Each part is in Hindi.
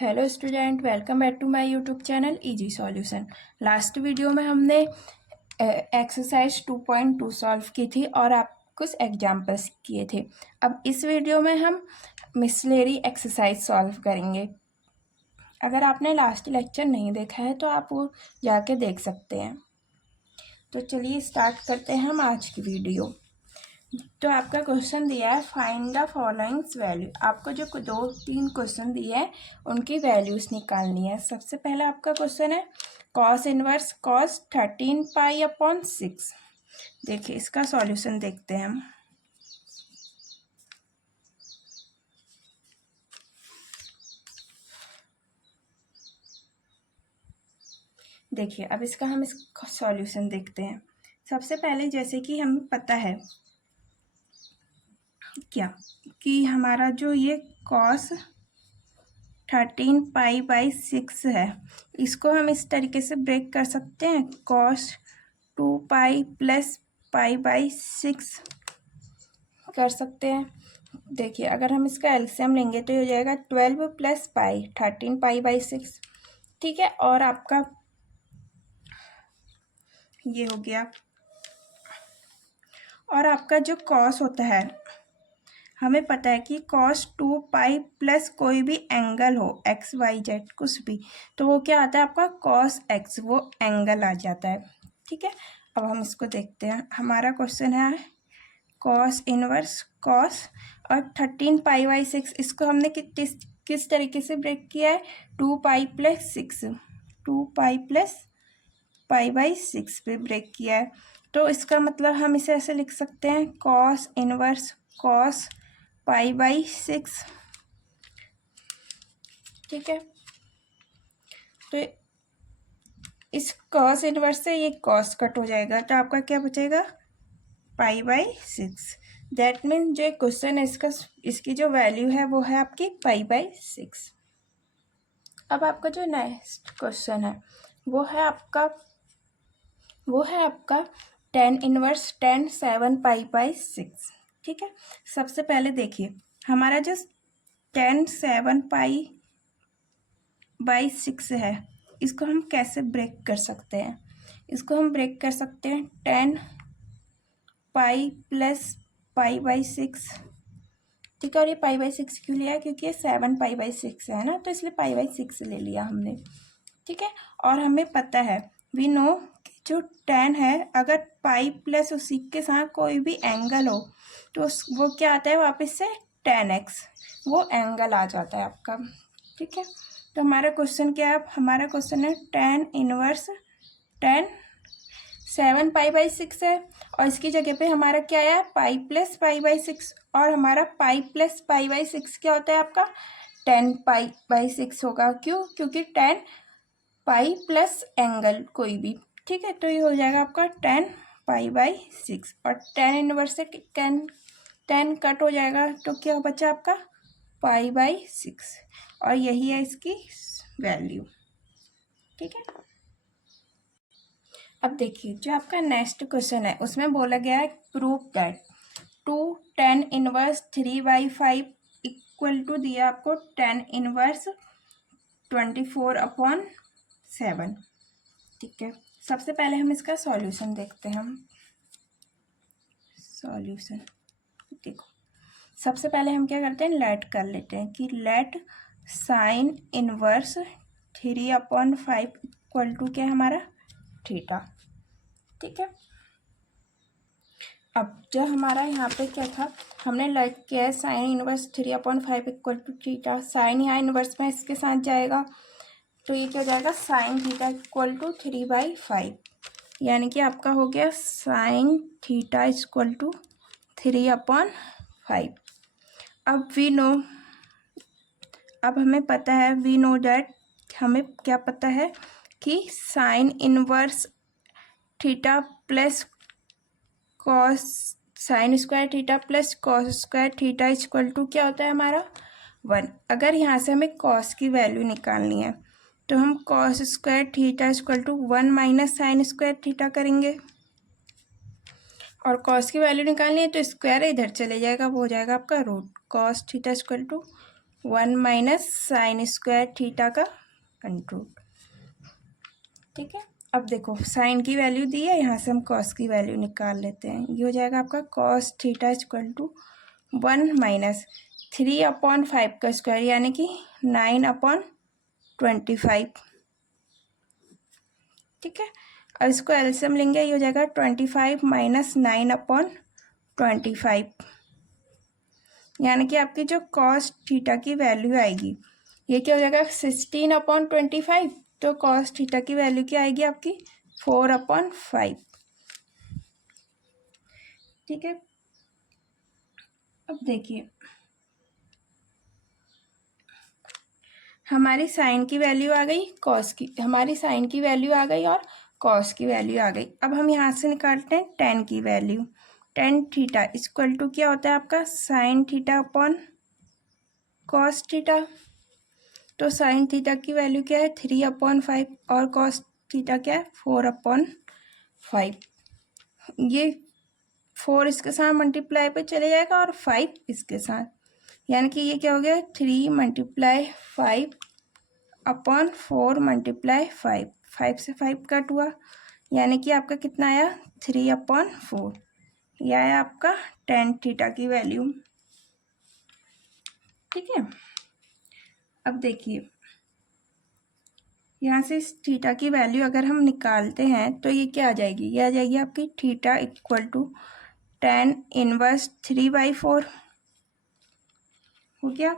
Hello student, welcome back to my YouTube channel easy solution. Last video में हमने एक्सरसाइज 2.2 सॉल्व की थी और आप कुछ एग्जाम्पल्स किए थे। अब इस वीडियो में हम मिसलेरी एक्सरसाइज सॉल्व करेंगे। अगर आपने लास्ट लेक्चर नहीं देखा है तो आप वो जाके देख सकते हैं। तो चलिए स्टार्ट करते हैं हम आज की वीडियो। तो आपका क्वेश्चन दिया है फाइंड द फॉलोइंग्स वैल्यू। आपको जो 2-3 क्वेश्चन दिए हैं उनकी वैल्यूज निकालनी है। सबसे पहला आपका क्वेश्चन है कॉस इनवर्स कॉस 13π/6। देखिए इसका सॉल्यूशन देखते हैं हम। देखिए अब इसका हम सॉल्यूशन देखते हैं। सबसे पहले जैसे कि हमें पता है क्या कि हमारा जो ये कॉस 13π/6 है, इसको हम इस तरीके से ब्रेक कर सकते हैं। कॉस 2π + π/6 कर सकते हैं। देखिए अगर हम इसका एलसीएम लेंगे तो ये हो जाएगा 12 + π 13π/6। ठीक है, और आपका ये हो गया। और आपका जो कॉस होता है, हमें पता है कि कॉस 2π + कोई भी एंगल हो XYZ कुछ भी, तो वो क्या आता है आपका कॉस x, वो एंगल आ जाता है। ठीक है, अब हम इसको देखते हैं। हमारा क्वेश्चन है कॉस इनवर्स कॉस और 13π/6, इसको हमने किस तरीके से ब्रेक किया है, 2π + 6, 2π + π/6 पे ब्रेक किया है। तो इसका मतलब हम इसे ऐसे लिख सकते हैं कॉस इनवर्स कॉस π/6। ठीक है, तो इस कॉस इनवर्स से ये कॉस कट हो जाएगा, तो आपका क्या बचेगा π/6। दैट मीन जो क्वेश्चन है इसकी जो वैल्यू है वो है आपकी π/6। अब आपका जो नेक्स्ट क्वेश्चन है वो है आपका tan इनवर्स tan 7π/6। ठीक है, सबसे पहले देखिए हमारा जो tan 7π/6 है, इसको हम कैसे ब्रेक कर सकते हैं। इसको हम ब्रेक कर सकते हैं tan π + π/6। ठीक है, और ये π/6 क्यों लिया है, क्योंकि ये 7π/6 है ना, तो इसलिए π/6 ले लिया हमने। ठीक है, और हमें पता है वी नो कि जो tan है, अगर पाई प्लस उसी के साथ कोई भी एंगल हो तो वो क्या आता है वापस से tan x, वो एंगल आ जाता है आपका। ठीक है, तो हमारा क्वेश्चन क्या है, हमारा क्वेश्चन है tan इनवर्स tan 7π/6 है और इसकी जगह पे हमारा क्या है पाई + π/6, और हमारा पाई + π/6 क्या होता है आपका tan π/6 होगा। क्यों, क्योंकि tan पाई प्लस एंगल कोई भी। ठीक है, तो ये हो जाएगा आपका tan π/6 और tan इनवर्स से tan कट हो जाएगा, तो क्या बचा आपका π/6, और यही है इसकी वैल्यू। ठीक है, अब देखिए जो आपका नेक्स्ट क्वेश्चन है उसमें बोला गया है prove that 2 tan inverse 3/5 equal to दिया आपको tan इनवर्स 24/7। ठीक है, सबसे पहले हम इसका सॉल्यूशन देखते हैं। हम सॉल्यूशन देखो, सबसे पहले हम क्या करते हैं, लेट कर लेते हैं कि let sine inverse 3/5 equal to क्या है हमारा थीटा। ठीक है, अब जो हमारा यहाँ पे क्या था, हमने लेट किया है sine inverse 3/5 equal to theta. Sine यहाँ इनवर्स में इसके साथ जाएगा, तो ये क्या हो जाएगा साइन थीटा इक्वल टू 3/5, यानी कि आपका हो गया साइन थीटा इक्वल टू 3/5। अब हमें पता है वी नो डैट, हमें क्या पता है कि sine inverse theta plus cos sine square theta plus cos square theta equal to क्या होता है हमारा 1। अगर यहाँ से हमें कॉस की वैल्यू निकालनी है तो हम cos square theta equal to 1 - sine square theta करेंगे, और कॉस की वैल्यू निकालनी है तो स्क्वायर इधर चले जाएगा, वो हो जाएगा आपका root cos theta equal to 1 minus sine square theta का अंडर रूट। ठीक है, अब देखो साइन की वैल्यू दी है, यहाँ से हम कॉस की वैल्यू निकाल लेते हैं। ये हो जाएगा आपका cos theta equal to 1 minus 3/5 का स्क्वायर यानी कि 9/25। ठीक है, और इसको एलसीएम लेंगे, ये हो जाएगा 25 माइनस 9/25, यानी कि आपकी जो कॉस थीटा की वैल्यू आएगी ये क्या हो जाएगा 16/25। तो कॉस थीटा की वैल्यू क्या आएगी आपकी 4/5। ठीक है, अब देखिए हमारी साइन की वैल्यू आ गई, कॉस की, हमारी साइन की वैल्यू आ गई और कॉस की वैल्यू आ गई। अब हम यहाँ से निकालते हैं टेन की value. Tan theta equal to क्या होता है आपका sine theta upon cos theta. तो साइन थीटा की वैल्यू क्या है 3/5 और कॉस थीटा क्या है 4/5। ये 4 इसके साथ मल्टीप्लाई पे चले जाएगा और 5 इसके साथ, यानी कि ये क्या हो गया 3 × 5/4 × 5 से 5 कट हुआ, यानी कि आपका कितना आया 3/4। यह आया आपका टेन थीटा की वैल्यू। ठीक है, अब देखिए यहाँ से इस थीटा की वैल्यू अगर हम निकालते हैं तो ये क्या आ जाएगी, ये आ जाएगी आपकी theta equal to tan inverse 3/4 हो गया।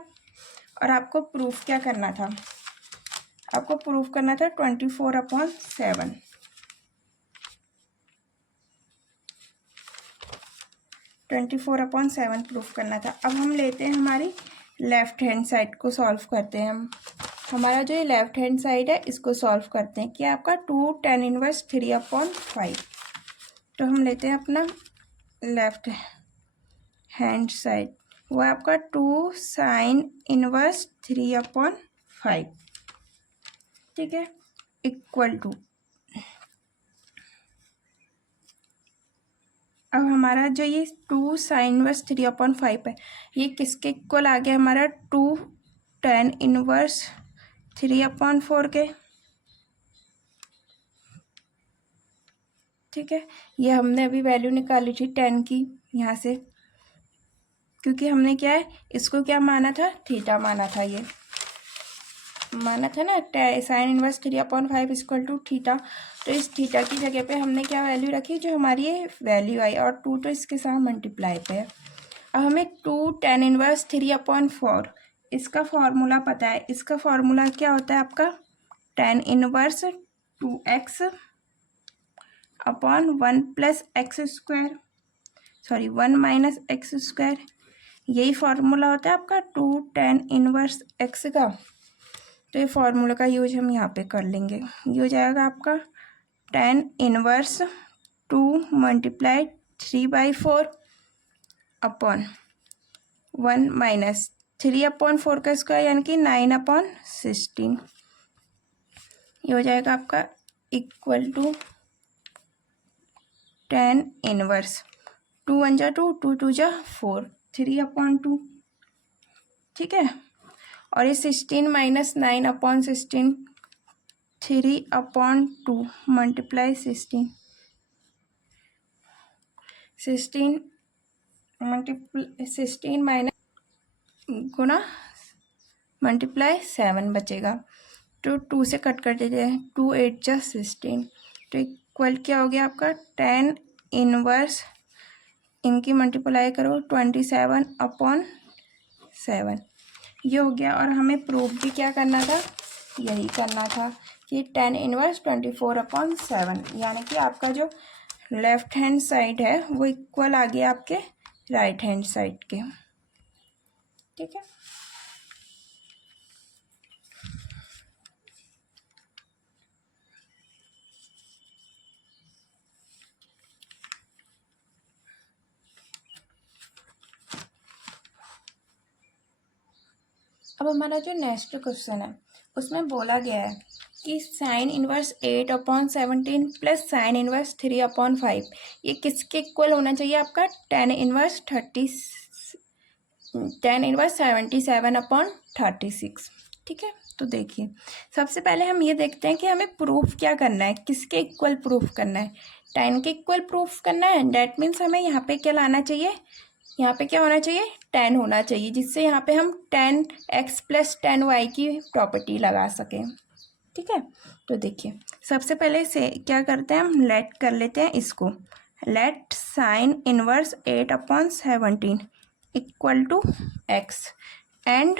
और आपको प्रूफ क्या करना था, आपको प्रूफ करना था 24/7। 24/7 प्रूफ करना था। अब हम लेते हैं हमारी लेफ्ट हैंड साइड को सॉल्व करते हैं हम। हमारा जो ये लेफ्ट हैंड साइड है इसको सॉल्व करते हैं। क्या आपका 2 tan इनवर्स 3/5। तो हम लेते हैं अपना लेफ्ट हैंड साइड, वो है आपका 2 साइन इनवर्स 3/5। ठीक है, इक्वल टू, अब हमारा जो ये 2 साइन इनवर्स 3/5 है ये किसके इक्वल आ गया हमारा 2 tan इनवर्स 3/4 के। ठीक है, ये हमने अभी वैल्यू निकाली थी 10 की यहाँ से, क्योंकि हमने क्या है इसको क्या माना था थीटा माना था, ये माना था ना sine inverse 3/5 equal to theta. तो इस थीटा की जगह पे हमने क्या वैल्यू रखी जो हमारी ये वैल्यू आई, और 2 तो इसके साथ मल्टीप्लाई पे है। अब हमें 2 tan इनवर्स 3/4 इसका फॉर्मूला पता है। इसका फॉर्मूला क्या होता है आपका tan inverse 2x upon 1 + x², sorry 1 - x², यही फार्मूला होता है आपका 2 tan इनवर्स x का। तो ये फार्मूला का यूज हम यहाँ पे कर लेंगे। ये हो जाएगा आपका tan इनवर्स 2 × 3/4 अपॉन 1 - 3/4 का स्क्वायर यानी कि 9/16। ये हो जाएगा आपका इक्वल टू tan इनवर्स 2 × 1 = 2, 2 × 2 = 4, 3/2। ठीक है, और ये 16 - 9/16 3/2 मल्टीप्लाई 16 गुना मल्टीप्लाई 7 बचेगा। तो 2 से कट कर देते हैं, 2 × 8 = 16। तो इक्वल क्या हो गया आपका tan इनवर्स, इनकी मल्टीप्लाई करो 27/7, ये हो गया। और हमें प्रूफ भी क्या करना था, यही करना था कि tan इनवर्स 24/7, यानी कि आपका जो लेफ्ट हैंड साइड है वो इक्वल आ गया आपके राइट हैंड साइड के। ठीक है, अब हमारा जो नेक्स्ट क्वेश्चन है उसमें बोला गया है कि sine inverse 8/17 plus sign inverse 3/5 ये किसके इक्वल होना चाहिए आपका tan इनवर्स 30 tan इनवर्स 77/36। ठीक है, तो देखिए सबसे पहले हम ये देखते हैं कि हमें प्रूफ क्या करना है, किसके इक्वल प्रूफ करना है, tan के इक्वल प्रूफ करना है। डैट मीन्स हमें यहाँ पे क्या लाना चाहिए, यहाँ पे क्या होना चाहिए, tan होना चाहिए, जिससे यहाँ पे हम tan x plus tan y की प्रॉपर्टी लगा सकें। ठीक है, तो देखिए सबसे पहले से क्या करते हैं, हम लेट कर लेते हैं इसको, let sine inverse 8/17 equal to x and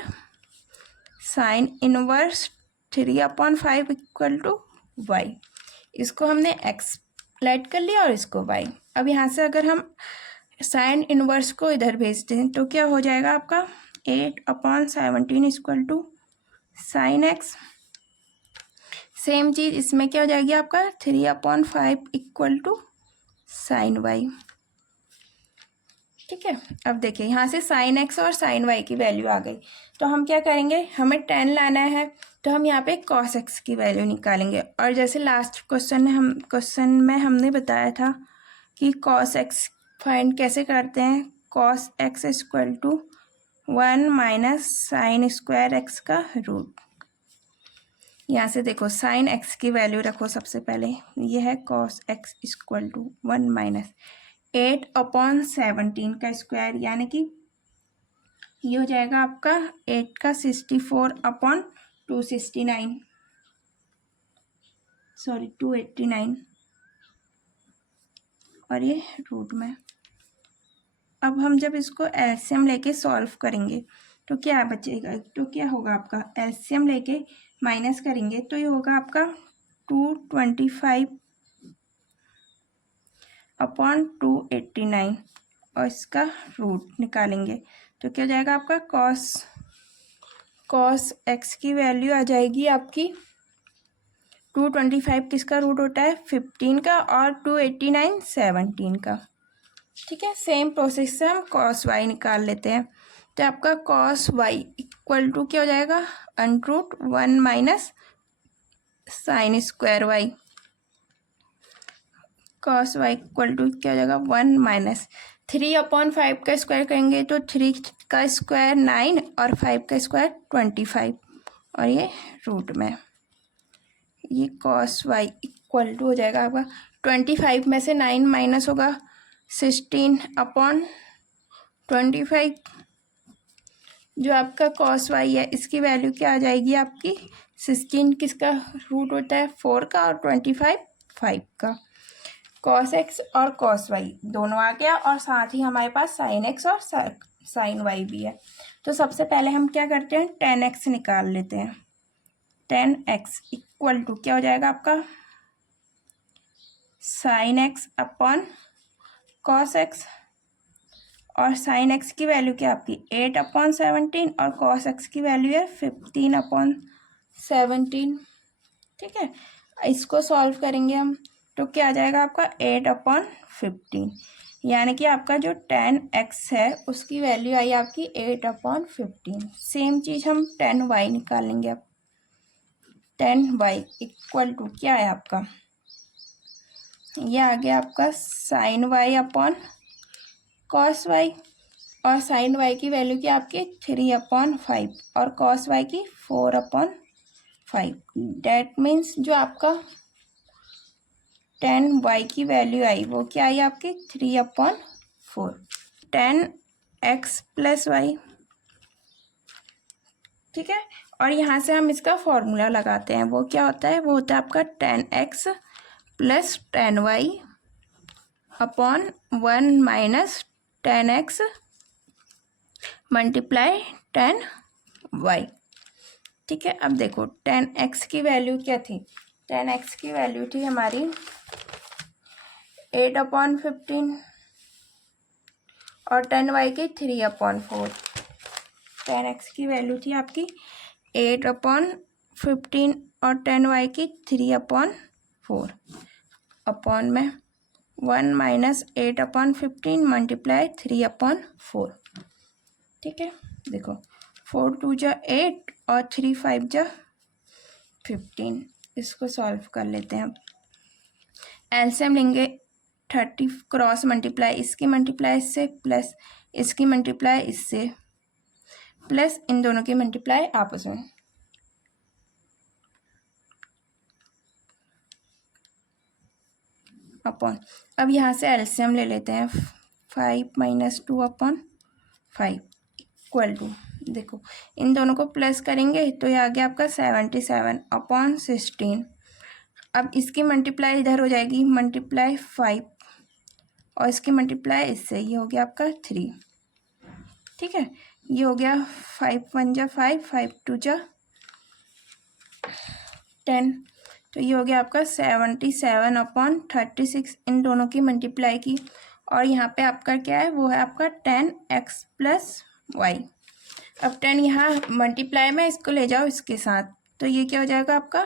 sine inverse 3/5 equal to y। इसको हमने x लेट कर लिया और इसको y। अब यहाँ से अगर हम साइन इनवर्स को इधर भेज दें तो क्या हो जाएगा आपका, 8/17 equal to sine x। Same चीज़ इसमें क्या हो जाएगी आपका, 3/5 इक्वल टू साइन वाई। ठीक है, अब देखिए यहाँ से साइन एक्स और साइन वाई की वैल्यू आ गई, तो हम क्या करेंगे, हमें tan लाना है तो हम यहाँ पे cos x की वैल्यू निकालेंगे। और जैसे लास्ट क्वेश्चन में हमने बताया था कि cos x फाइंड कैसे करते हैं, cos x equal to 1 minus sine square x का रूट। यहाँ से देखो साइन एक्स की वैल्यू रखो सबसे पहले, ये है cos x equal to 1 minus 8/17 का स्क्वायर, यानी कि ये हो जाएगा आपका 8 का 64/269, सॉरी 289, और ये रूट में। अब हम जब इसको एलसीएम लेके सॉल्व करेंगे तो क्या बचेगा, तो क्या होगा आपका, एलसीएम लेके माइनस करेंगे तो ये होगा आपका 225/289 और इसका रूट निकालेंगे तो क्या हो जाएगा आपका, cos x की वैल्यू आ जाएगी आपकी 225, किसका रूट होता है 15 का, और 289 17 का। ठीक है, सेम प्रोसेस से हम cos y निकाल लेते हैं, तो आपका cos y इक्वल टू क्या हो जाएगा, √1 minus sine square y। cos y equal to क्या हो जाएगा, 1 माइनस 3/5 का स्क्वायर करेंगे तो 3 का स्क्वायर 9 और 5 का स्क्वायर 25, और ये रूट में, ये cos y इक्वल टू हो जाएगा आपका 25 में से 9 माइनस होगा 16/25, जो आपका cos y है इसकी वैल्यू क्या आ जाएगी आपकी 16, किसका रूट होता है 4 का, और 25 5 का। cos x और cos y दोनों आ गया, और साथ ही हमारे पास sin x और sin y भी है। तो सबसे पहले हम क्या करते हैं, tan x निकाल लेते हैं। tan x इक्वल टू क्या हो जाएगा आपका, sin x upon cos x, और sin x की वैल्यू क्या आपकी 8/17 और cos x की वैल्यू है 15/17। ठीक है, इसको सॉल्व करेंगे हम तो क्या आ जाएगा आपका 8/15, यानी कि आपका जो tan x है उसकी वैल्यू आई आपकी 8/15। सेम चीज़ हम tan y निकालेंगे। अब tan y इक्वल टू क्या है आपका, ये आ गया आपका sin y upon cos y, और sin y की वैल्यू क्या आपकी 3/5 और cos y की 4/5। डैट मीन्स जो आपका tan y की वैल्यू आई वो क्या आई आपकी 3/4। tan x प्लस वाई, ठीक है, और यहाँ से हम इसका फॉर्मूला लगाते हैं, वो क्या होता है, वो होता है आपका tan x plus tan y upon 1 minus tan x multiply tan y। ठीक है, अब देखो tan x की वैल्यू क्या थी, tan x की वैल्यू थी हमारी 8/15 और tan y की 3/4। tan x की वैल्यू थी आपकी 8/15 और tan y की 3/4 अपॉन में 1 माइनस 8/15 मल्टीप्लाई 3/4। ठीक है, देखो 4 2 जा 8 और 3 5 जा 15। इसको सॉल्व कर लेते हैं। अब एलसीएम लेंगे, 30 क्रॉस मल्टीप्लाई इसकी मल्टीप्लाई इससे प्लस इसकी मल्टीप्लाई इससे, प्लस इन दोनों की मल्टीप्लाई आपस में, अपॉन। अब यहाँ से एलसीएम ले लेते हैं, 5 माइनस 2 अपॉन 5 इक्वल टू, देखो इन दोनों को प्लस करेंगे तो ये आ गया आपका 77 अपॉन 16। अब इसकी मल्टीप्लाई इधर हो जाएगी, मल्टीप्लाई 5 और इसकी मल्टीप्लाई इससे, ये हो गया आपका 3। ठीक है, ये हो गया 5 1 जा 5, 5 2 जा 10, तो ये हो गया आपका 77 अपॉन 36। इन दोनों की मल्टीप्लाई की और यहाँ पे आपका क्या है, वो है आपका 10x प्लस वाई। अब 10 यहाँ मल्टीप्लाई में, इसको ले जाओ इसके साथ, तो ये क्या हो जाएगा आपका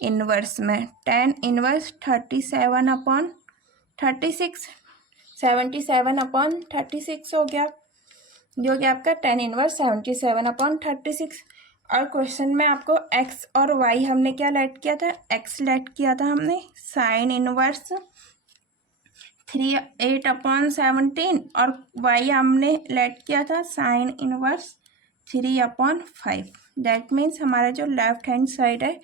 इन्वर्स में, 10 इन्वर्स 37 अपॉन 36, 77 अपॉन 36 हो गया, जो कि आपका 10 इनवर्स 77 अपॉन 36। और क्वेश्चन में आपको x और y हमने क्या लेट किया था, x लेट किया था हमने साइन इनवर्स 8 अपॉन 17 और y हमने लेट किया था sine inverse 3 upon 5। That means हमारा जो लेफ्ट हैंड साइड है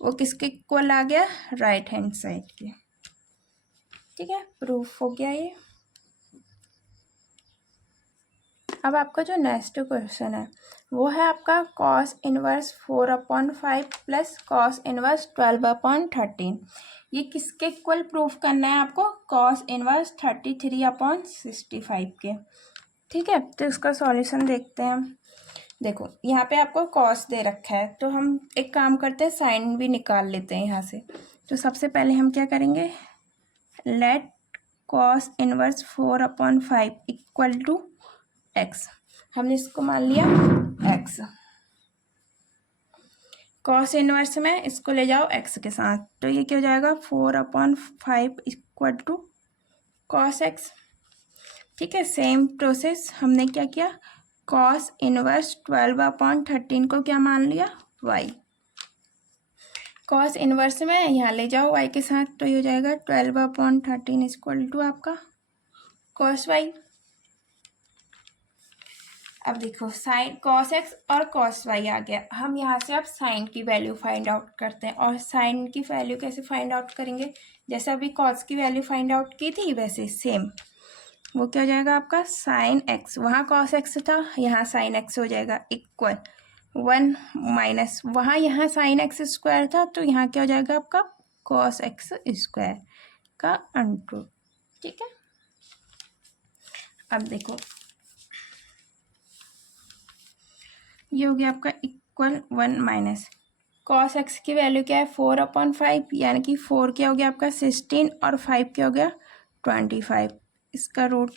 वो किसके इक्वल आ गया, राइट हैंड साइड के। ठीक है, प्रूफ हो गया ये। अब आपका जो नेक्स्ट क्वेश्चन है वो है आपका cos inverse 4 upon 5 plus cos inverse 12 upon 13। ये किसके इक्वल प्रूफ करना है आपको, कॉस इनवर्स 33 अपॉन 65 के। ठीक है, तो इसका सॉल्यूशन देखते हैं हम। देखो यहाँ पे आपको कॉस दे रखा है, तो हम एक काम करते हैं, साइन भी निकाल लेते हैं यहाँ से। तो सबसे पहले हम क्या करेंगे, let cos inverse 4 upon 5 equal to x, हमने इसको मान लिया x। कॉस इनवर्स में इसको ले जाओ x के साथ, तो ये क्या हो जाएगा 4 upon 5 equal to cos x। ठीक है, सेम प्रोसेस हमने क्या किया, कॉस इनवर्स 12 अपॉन 13 को क्या मान लिया y। कॉस इनवर्स में यहाँ ले जाओ y के साथ, तो ये हो जाएगा 12 अपॉन 13 इक्वल टू आपका कॉस y। अब देखो साइन कॉस एक्स और कॉस वाई आ गया, हम यहाँ से अब साइन की वैल्यू फाइंड आउट करते हैं। और साइन की वैल्यू कैसे फाइंड आउट करेंगे, जैसे अभी कॉस की वैल्यू फाइंड आउट की थी वैसे सेम, वो क्या हो जाएगा आपका साइन एक्स, वहाँ कॉस एक्स था यहाँ साइन एक्स हो जाएगा इक्वल 1 माइनस वहाँ यहाँ साइन एक्स स्क्वायर था, तो यहाँ क्या हो जाएगा आपका कॉस एक्स स्क्वायर का अंडर। ठीक है, अब देखो ये हो गया आपका इक्वल 1 माइनस कॉस एक्स की वैल्यू क्या है 4 अपॉन 5, यानी कि 4 क्या हो गया आपका 16 और 5 क्या हो गया 25, इसका रूट।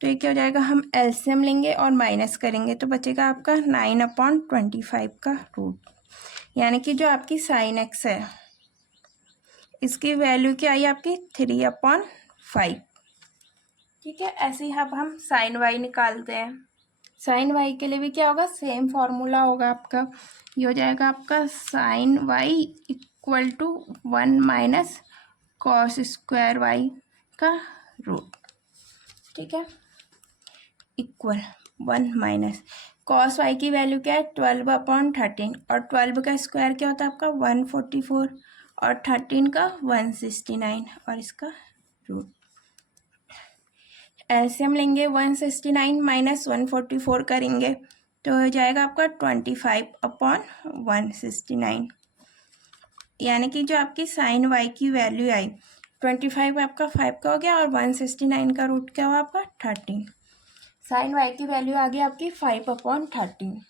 तो ये क्या हो जाएगा, हम एलसीएम लेंगे और माइनस करेंगे तो बचेगा आपका 9 अपॉन 25 का रूट, यानी कि जो आपकी साइन एक्स है इसकी वैल्यू क्या आई आपकी 3 अपॉन 5। ठीक है, ऐसे ही अब हम साइन वाई निकालते हैं। साइन वाई के लिए भी क्या होगा, सेम फॉर्मूला होगा आपका, ये हो जाएगा आपका sine Y equal to 1 minus cos square y का रूट। ठीक है, इक्वल 1 माइनस कॉस वाई की वैल्यू क्या है 12 अपॉन 13, और 12 का स्क्वायर क्या होता है आपका 144 और 13 का 169 और इसका रूट। एलसीएम लेंगे 169 माइनस 144 करेंगे तो हो जाएगा आपका 25 अपॉन 169, यानी कि जो आपकी साइन वाई की वैल्यू आई 25 आपका 5 का हो गया और 169 का रूट क्या हुआ आपका 13। साइन वाई की वैल्यू आ गई आपकी 5 अपॉन 13,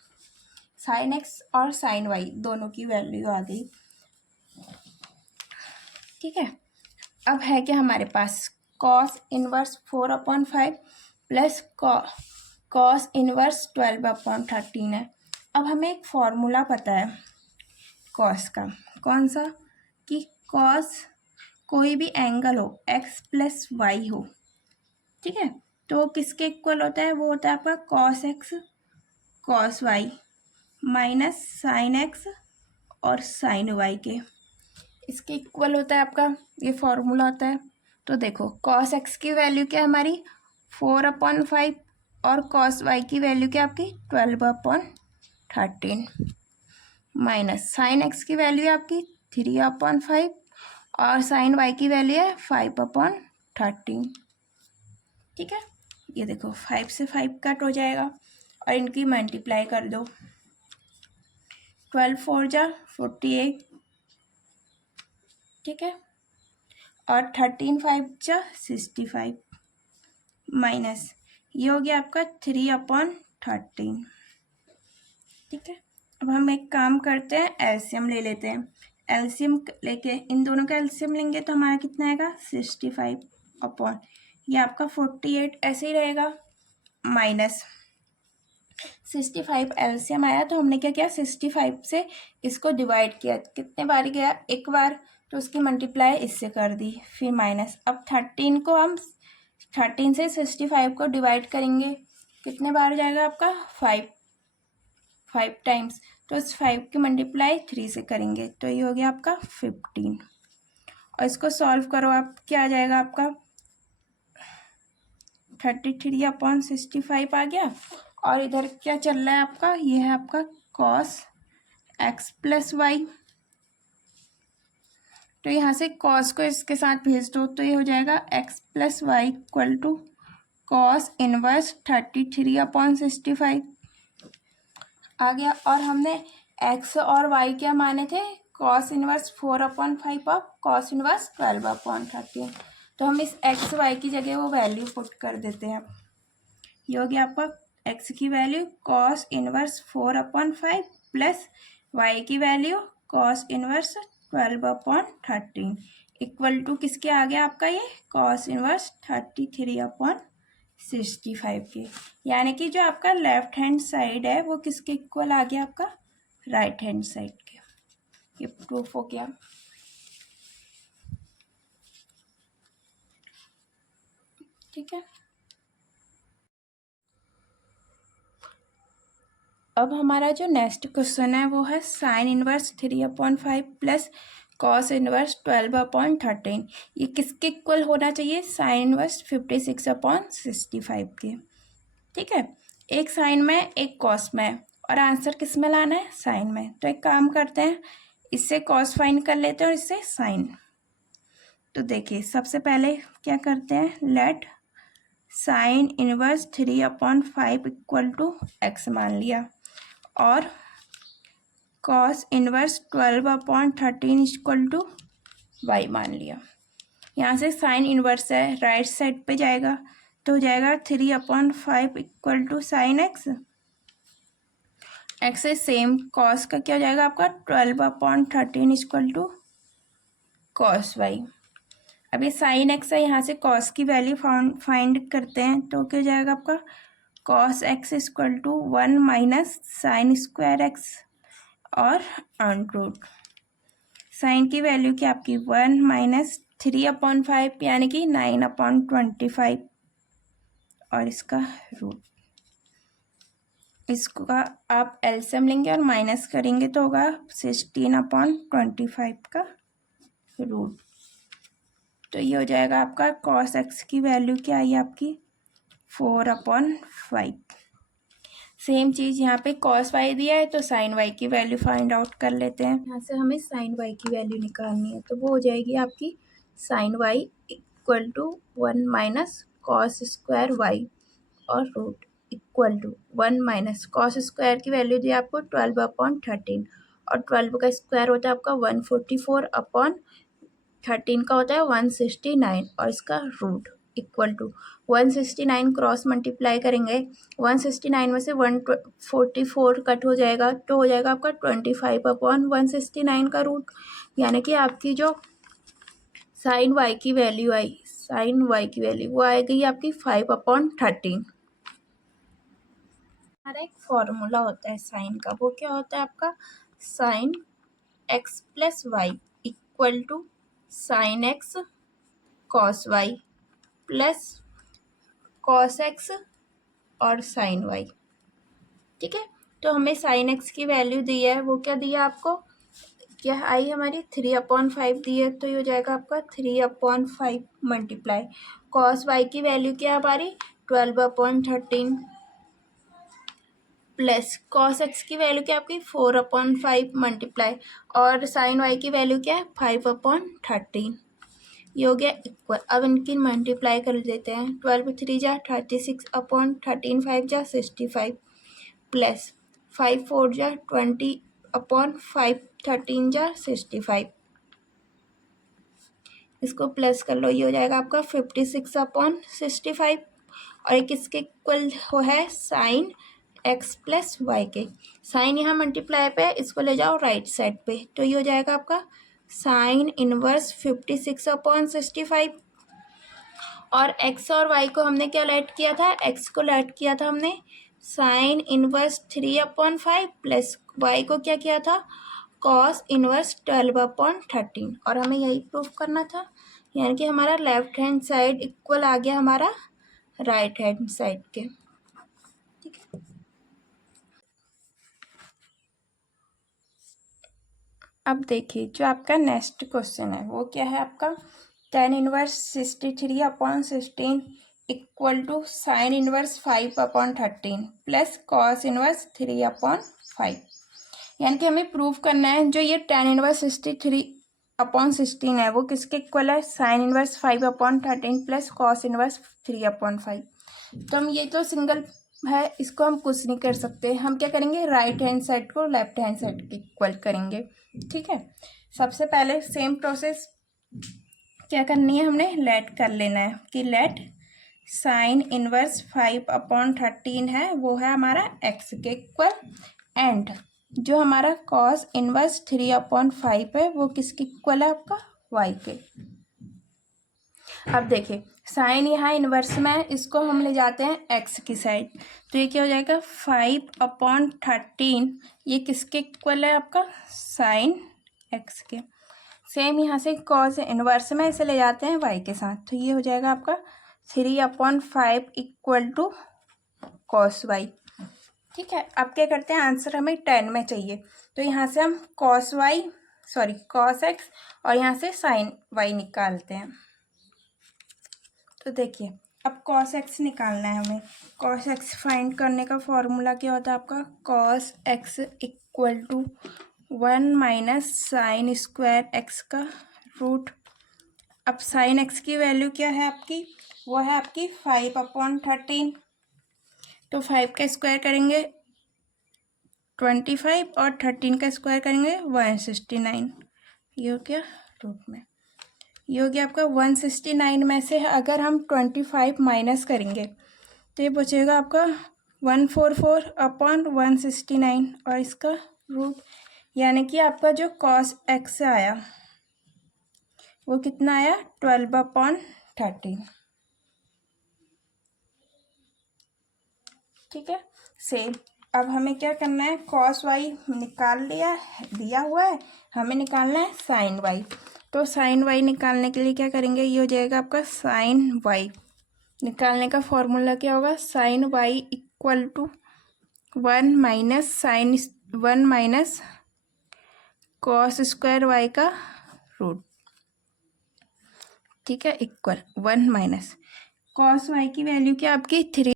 साइन एक्स और साइन वाई दोनों की वैल्यू आ गई। ठीक है, अब है क्या हमारे पास cos inverse 4 upon 5 plus cos inverse 12 upon 13 है। अब हमें एक फॉर्मूला पता है कॉस का, कौन सा, कि कॉस कोई भी एंगल हो x प्लस वाई हो, ठीक है, तो वो किसके इक्वल होता है, वो होता है आपका cos x cos y minus sine x और साइन वाई के, इसके इक्वल होता है आपका, ये फॉर्मूला होता है। तो देखो कॉस एक्स की वैल्यू क्या है हमारी 4 अपॉन 5 और कॉस वाई की वैल्यू क्या आपकी 12 अपॉन 13 माइनस साइन एक्स की वैल्यू है आपकी 3/5 और साइन वाई की वैल्यू है 5/13। ठीक है, ये देखो 5 से 5 कट हो जाएगा और इनकी मल्टीप्लाई कर दो। 12 4 जा 48, ठीक है, और 13 5 जा 65 माइनस ये हो गया आपका 3/13। ठीक है, अब हम एक काम करते हैं, एलसीएम ले लेते हैं। एलसीएम लेके इन दोनों का एलसीएम लेंगे तो हमारा कितना आएगा 65 ये आपका 48 ऐसे ही रहेगा माइनस 65 एलसीएम आया तो हमने क्या किया 65 से इसको डिवाइड किया, कितने बार गया एक बार, तो उसकी मल्टीप्लाई इससे कर दी, फिर माइनस। अब 13 को हम 13 से 65 को डिवाइड करेंगे, कितने बार जाएगा आपका 5 टाइम्स, तो इस 5 की मल्टीप्लाई 3 से करेंगे तो ये हो गया आपका 15। और इसको सॉल्व करो आप, क्या आ जाएगा आपका 33/65 आ गया। और इधर क्या चल रहा है आपका, ये है आपका cos x प्लस वाई, तो यहाँ से cos को इसके साथ भेज दो तो ये हो जाएगा x plus y equal to cos inverse 33/65 आ गया। और हमने x और y क्या माने थे, cos इनवर्स 4/5 और cos इनवर्स 12/13, तो हम इस x y की जगह वो वैल्यू पुट कर देते हैं। ये हो गया आपका x की value cos inverse 4/5 plus y की value cos inverse 12/13 equal to किसके आ गया आपका ये cos इनवर्स 33/65 के, यानी कि जो आपका लेफ्ट हैंड साइड है वो किसके इक्वल आ गया आपका राइट हैंड साइड के। ये प्रूफ हो गया। ठीक है, अब हमारा जो नेक्स्ट क्वेश्चन है वो है sine inverse 3/5 plus cos inverse 12/13, ये किसके इक्वल होना चाहिए, साइन इनवर्स 56/65 के। ठीक है, एक साइन में एक कॉस में और आंसर किस में लाना है, साइन में। तो एक काम करते हैं, इससे कॉस फाइंड कर लेते हैं और इससे साइन। तो देखिए सबसे पहले क्या करते हैं, let sine inverse 3/5 equal to x मान लिया और cos inverse 12/13 equal to y मान लिया। यहाँ से साइन इनवर्स है राइट साइड पे जाएगा तो हो जाएगा 3/5 equal to sine x, x है सेम, कॉस का क्या हो जाएगा आपका 12/13 इक्वल टू कॉस वाई। अब ये साइन एक्स है, यहाँ से कॉस की वैल्यू फाइंड करते हैं तो क्या हो जाएगा आपका cos x equal to 1 minus sine square x और अंडर रूट। साइन की वैल्यू क्या आपकी 1 माइनस 3/5 यानी कि 9/25 और इसका रूट। इसका आप एलसीएम लेंगे और माइनस करेंगे तो होगा 16/25 का रूट। तो ये हो जाएगा आपका कॉस एक्स की वैल्यू क्या आई आपकी 4/5। सेम चीज़ यहाँ पे कॉस वाई दिया है तो साइन वाई की वैल्यू फाइंड आउट कर लेते हैं। यहाँ से हमें साइन वाई की वैल्यू निकालनी है तो वो हो जाएगी आपकी sine Y equal to 1 minus cos square Y और root equal to 1 minus cos square की वैल्यू दी आपको 12/13 और 12 का स्क्वायर होता है आपका 144/13 का होता है 169 और इसका root equal to 169 cross multiply करेंगे, 169 में से 144 कट हो जाएगा तो हो जाएगा आपका 25/169 का रूट, यानी कि आपकी जो साइन वाई की वैल्यू आई, साइन वाई की वैल्यू वो आएगी आपकी 5/13। हमारा एक फॉर्मूला होता है साइन का, वो क्या होता है आपका sine x plus y equal to sine x cos y plus cos x और साइन वाई। ठीक है, तो हमें साइन एक्स की वैल्यू दी है, वो क्या दिया आपको, क्या आई हमारी 3/5 दी है तो ये हो जाएगा आपका 3/5 मल्टीप्लाई कॉस वाई की वैल्यू क्या है हमारी 12/13 प्लस कॉस एक्स की वैल्यू क्या आपकी 4/5 मल्टीप्लाई और साइन वाई की वैल्यू क्या है 5/13, ये हो गया इक्वल। अब इनकी मल्टीप्लाई कर देते हैं। 12 3 जा 36/13, 5 जा 65 प्लस 5 4 जा 20/5, 13 जा 65, इसको प्लस कर लो, ये हो जाएगा आपका 56/65 और एक इसके इक्वल हो है साइन एक्स प्लस वाई के। साइन यहाँ मल्टीप्लाई पे है, इसको ले जाओ राइट साइड पे, तो ये हो जाएगा आपका साइन इनवर्स 56/65 और एक्स और वाई को हमने क्या लेट किया था, एक्स को लेट किया था हमने साइन इनवर्स 3/5 प्लस वाई को क्या किया था कॉस इनवर्स 12/13 और हमें यही प्रूफ करना था, यानी कि हमारा लेफ्ट हैंड साइड इक्वल आ गया हमारा राइट हैंड साइड के। ठीक है, अब देखिए जो आपका नेक्स्ट क्वेश्चन है वो क्या है आपका tan inverse 63/16 equal to sine inverse 5/13 plus cos inverse 3/5, यानी कि हमें प्रूव करना है जो ये tan इनवर्स 63/16 है वो किसके इक्वल है sine inverse 5/13 plus cos inverse 3/5। तो हम ये तो सिंगल है, इसको हम कुछ नहीं कर सकते, हम क्या करेंगे राइट हैंड साइड को लेफ्ट हैंड साइड के इक्वल करेंगे। ठीक है, सबसे पहले सेम प्रोसेस क्या करनी है, हमने लेट कर लेना है कि लेट साइन इनवर्स 5/13 है वो है हमारा एक्स के इक्वल एंड जो हमारा कॉस इनवर्स 3/5 है वो किसके इक्वल है आपका वाई के। अब देखिए साइन यहाँ इनवर्स में है, इसको हम ले जाते हैं एक्स की साइड, तो ये क्या हो जाएगा 5/13, ये किसके इक्वल है आपका साइन एक्स के। सेम यहाँ से कॉस इनवर्स में इसे ले जाते हैं वाई के साथ, तो ये हो जाएगा आपका 3/5 इक्वल टू कॉस वाई। ठीक है, अब क्या करते हैं आंसर हमें 10 में चाहिए, तो यहाँ से हम कॉस एक्स और यहाँ से साइन वाई निकालते हैं। तो देखिए अब कॉस एक्स निकालना है हमें, कॉस एक्स फाइंड करने का फॉर्मूला क्या होता है आपका cos x equal to 1 minus sine square x का रूट। अब साइन एक्स की वैल्यू क्या है आपकी, वो है आपकी 5/13, तो 5 का स्क्वायर करेंगे 25 और 13 का स्क्वायर करेंगे 169, ये हो गया रूट में, ये हो गया आपका 169 में से अगर हम 25 माइनस करेंगे तो ये बचेगा आपका 144/169 और इसका रूट, यानी कि आपका जो कॉस एक्स आया वो कितना आया 12/13। ठीक है, सेम अब हमें क्या करना है कॉस वाई निकाल लिया दिया हुआ है, हमें निकालना है साइन वाई, तो साइन वाई निकालने के लिए क्या करेंगे, ये हो जाएगा आपका साइन वाई निकालने का फॉर्मूला क्या होगा sine Y equal to 1 minus cos square y का रूट। ठीक है, इक्वल 1 माइनस कॉस वाई की वैल्यू क्या आपकी 3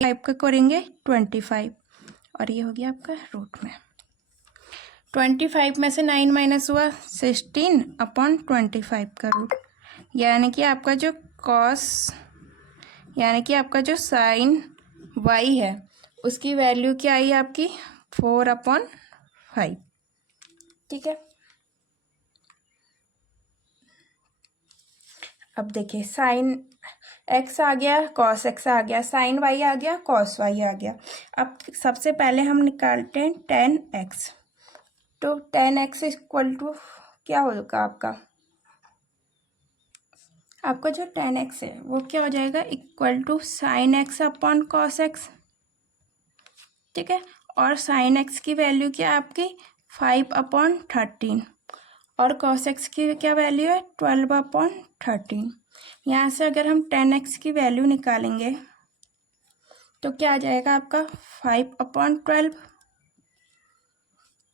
का करेंगे 25 और ये हो गया आपका रूट में 25 में से 9 माइनस हुआ 16/25 का रूट, यानी कि आपका जो साइन वाई है उसकी वैल्यू क्या आई आपकी 4/5। ठीक है, अब देखिए साइन एक्स आ गया कॉस एक्स आ गया, साइन वाई आ गया कॉस वाई आ गया। अब सबसे पहले हम निकालते हैं tan एक्स, तो tan एक्स इक्वल टू क्या होगा आपका जो tan एक्स है वो क्या हो जाएगा equal to sine x upon cos x. ठीक है, और साइन एक्स की वैल्यू क्या है आपकी 5/13 और कॉस एक्स की क्या वैल्यू है 12/13। यहाँ से अगर हम tan एक्स की वैल्यू निकालेंगे तो क्या आ जाएगा आपका 5/12।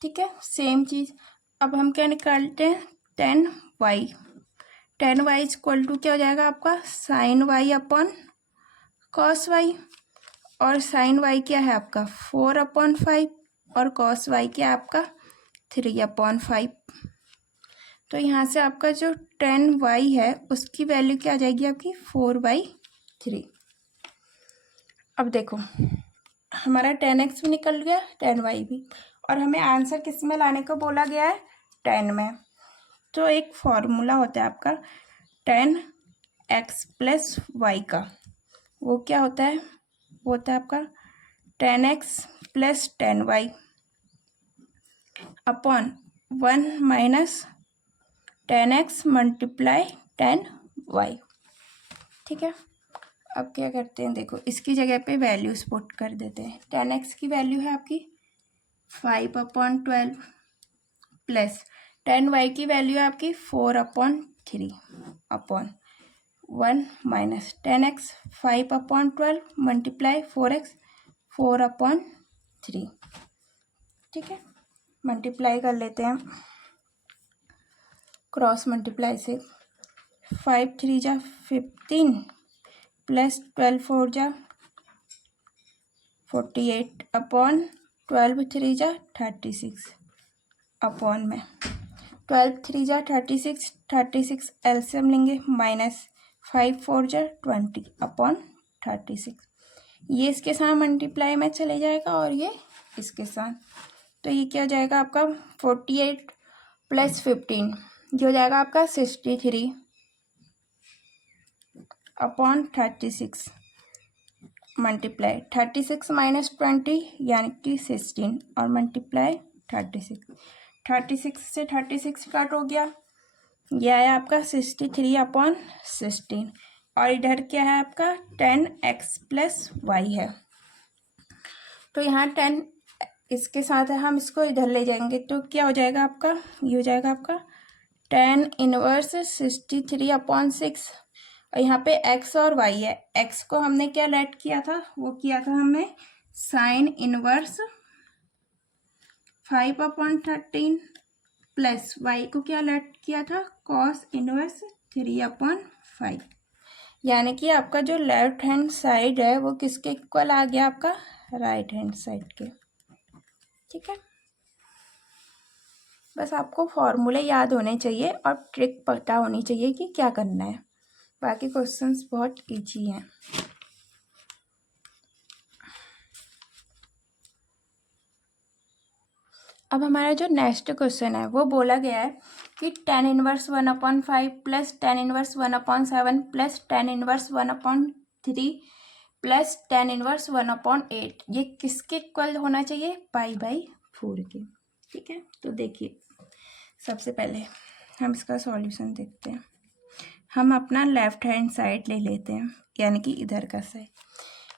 ठीक है, सेम चीज़ अब हम क्या निकालते हैं tan वाई इक्वल टू क्या हो जाएगा आपका sine y upon cos y, और साइन वाई क्या है आपका 4/5 और कॉस वाई क्या है आपका 3/5। तो यहाँ से आपका जो tan वाई है उसकी वैल्यू क्या आ जाएगी आपकी 4/3। अब देखो हमारा tan x भी निकल गया tan y भी, और हमें आंसर किस में लाने को बोला गया है tan में। तो एक फॉर्मूला होता है आपका tan x प्लस वाई का, वो क्या होता है, वो होता है आपका tan x plus tan y upon 1 minus tan x multiply tan y। ठीक है, अब क्या करते हैं, देखो इसकी जगह पे वैल्यूज पुट कर देते हैं। tan x की वैल्यू है आपकी 5/12 प्लस tan y की वैल्यू है आपकी 4/3 upon 1 minus tan x 5/12 multiply 4x 4/3। ठीक है, मल्टीप्लाई कर लेते हैं क्रॉस मल्टीप्लाई से। 5 3 जा 15 प्लस 12 4 जा 48 अपॉन 12 3 जा 36 अपॉन में 12 3 जा 36 एलसीएम लेंगे माइनस 5 4 जा 20 अपॉन 36। ये इसके साथ मल्टीप्लाई में चले जाएगा और ये इसके साथ, तो ये क्या हो जाएगा आपका 48 प्लस 15, ये हो जाएगा आपका 63 अपॉन 36 मल्टीप्लाई 36 माइनस 20 यानी कि 16 और मल्टीप्लाई 36 से 36 कट हो गया, ये आया आपका 63/16 और इधर क्या है आपका tan x प्लस वाई है। तो यहाँ 10 इसके साथ है, हम इसको इधर ले जाएंगे तो क्या हो जाएगा आपका, ये हो जाएगा आपका tan इनवर्स 63/6 और यहाँ पे x और y है। x को हमने क्या लेट किया था, वो किया था हमने साइन इनवर्स 5/13 प्लस y को क्या लेट किया था कॉस इनवर्स 3/5। यानी कि आपका जो लेफ्ट हैंड साइड है वो किसके इक्वल आ गया, आपका राइट हैंड साइड के। ठीक है, बस आपको फॉर्मूले याद होने चाहिए और ट्रिक पता होनी चाहिए कि क्या करना है, बाकी क्वेश्चंस बहुत इजी हैं। अब हमारा जो नेक्स्ट क्वेश्चन है वो बोला गया है कि tan inverse 1/5 plus tan inverse 1/7 plus tan inverse 1/3 plus tan inverse 1/8 ये किसके इक्वल होना चाहिए, पाई/4 के। ठीक है, तो देखिए सबसे पहले हम इसका सॉल्यूशन देखते हैं। हम अपना लेफ्ट हैंड साइड ले लेते हैं, यानी कि इधर का साइड।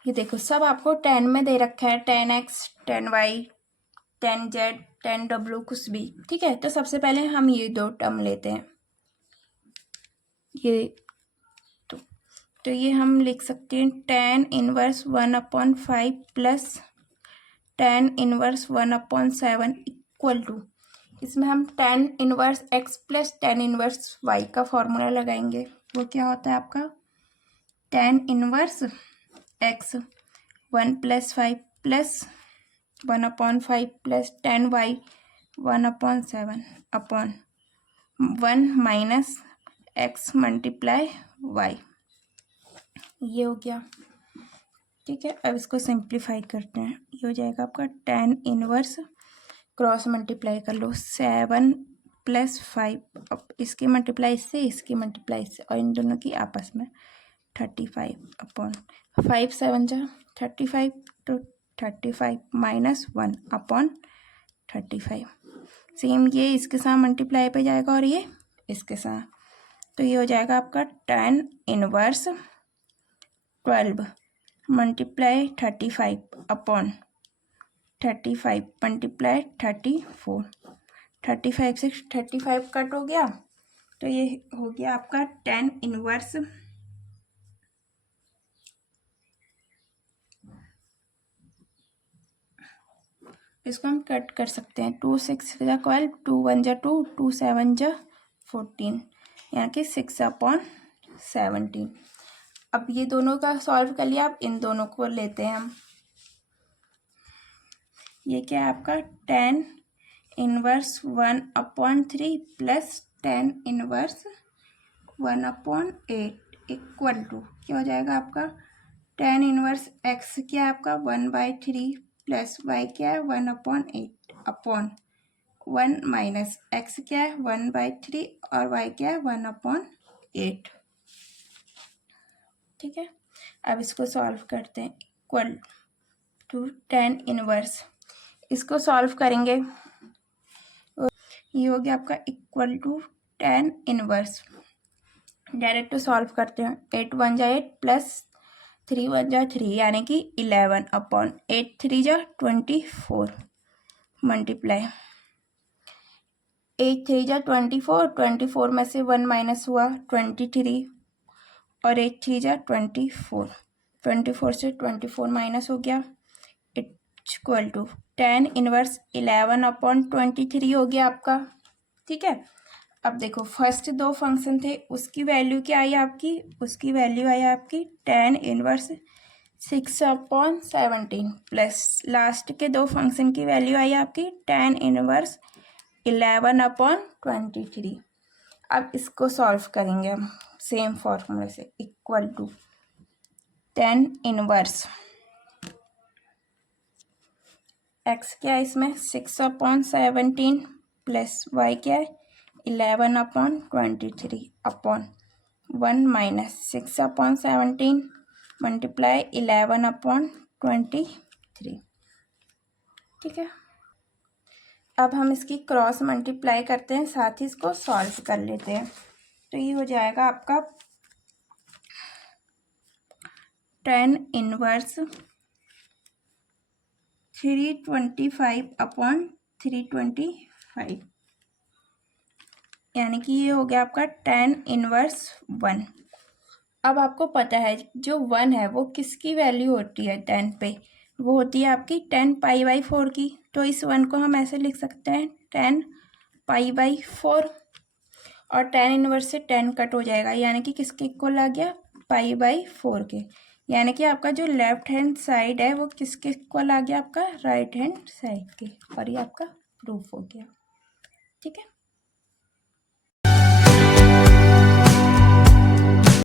ये देखो सब आपको tan में दे रखा है, tan x tan y tan z tan w कुछ भी। ठीक है, तो सबसे पहले हम ये दो टर्म लेते हैं, ये तो ये हम लिख सकते हैं tan inverse 1/5 plus tan inverse 1/7 equal to, इसमें हम tan inverse x plus tan inverse y का फॉर्मूला लगाएंगे। वो क्या होता है आपका tan inverse x 1+5 plus 1/5 plus tan y 1/7 upon 1 minus x multiply y, ये हो गया। ठीक है, अब इसको सिंप्लीफाई करते हैं, ये हो जाएगा आपका tan इनवर्स क्रॉस मल्टीप्लाई कर लो 7 + 5, अब इसकी मल्टीप्लाई से इसकी मल्टीप्लाई से और इन दोनों की आपस में 35 अपॉन 5 7 जा 35, तो 35 माइनस 1 अपॉन 35। सेम ये इसके साथ मल्टीप्लाई पे जाएगा और ये इसके साथ, तो ये हो जाएगा आपका tan inverse 12 multiply 35 upon 35 multiply 34। 35 से 35 कट हो गया, तो ये हो गया आपका tan इनवर्स इसको हम कट कर सकते हैं, 2 6 जा 12, 2 1 जा 2, 2 7 जा 14, यानी कि 6/17। अब ये दोनों का सॉल्व कर लिया, अब इन दोनों को लेते हैं हम, ये क्या है आपका tan inverse 1/3 plus tan inverse 1/8 equal to क्या हो जाएगा आपका tan इनवर्स x क्या है आपका 1/3 प्लस y क्या है 1/8 अपॉन 1 माइनस x क्या है 1/3 और y क्या है 1/8। ठीक है, अब इसको सॉल्व करते हैं। इक्वल टू tan इनवर्स, इसको सॉल्व करेंगे, ये हो गया आपका equal to tan inverse. Direct solve करते हैं। 8 1 जा 8 प्लस 3 1 जा 3 यानी कि 11 अपॉन 8 3 जा 24 मल्टीप्लाई 8 3 जा 24, 24 में से 1 माइनस हुआ 23 और 8 3 जा 24, 24 से 24 माइनस हो गया, इक्वल टू tan इनवर्स 11/23 हो गया आपका। ठीक है, अब देखो फर्स्ट दो फंक्शन थे उसकी वैल्यू क्या आई आपकी, उसकी वैल्यू आई आपकी tan इनवर्स 6/17 प्लस लास्ट के दो फंक्शन की वैल्यू आई आपकी tan इनवर्स 11/23। अब इसको सॉल्व करेंगे हम सेम फॉर्मूले से। Equal to tan inverse x क्या है इसमें 6/17 प्लस y क्या है 11/23 अपॉन 1 माइनस 6/17 मल्टीप्लाई 11/23। ठीक है, अब हम इसकी क्रॉस मल्टीप्लाई करते हैं, साथ ही इसको सॉल्व कर लेते हैं। तो ये हो जाएगा आपका tan इनवर्स 325/325 यानी कि ये हो गया आपका tan इनवर्स 1। अब आपको पता है जो 1 है वो किसकी वैल्यू होती है tan पे, वो होती है आपकी tan π/4 की। तो इस 1 को हम ऐसे लिख सकते हैं tan π/4 और tan इनवर्स से tan कट हो जाएगा यानी कि किसके इक्वल आ गया π/4 के, यानी कि आपका जो लेफ्ट हैंड साइड है वो किसके इक्वल आ गया आपका राइट हैंड साइड के, और ये आपका प्रूफ हो गया। ठीक है।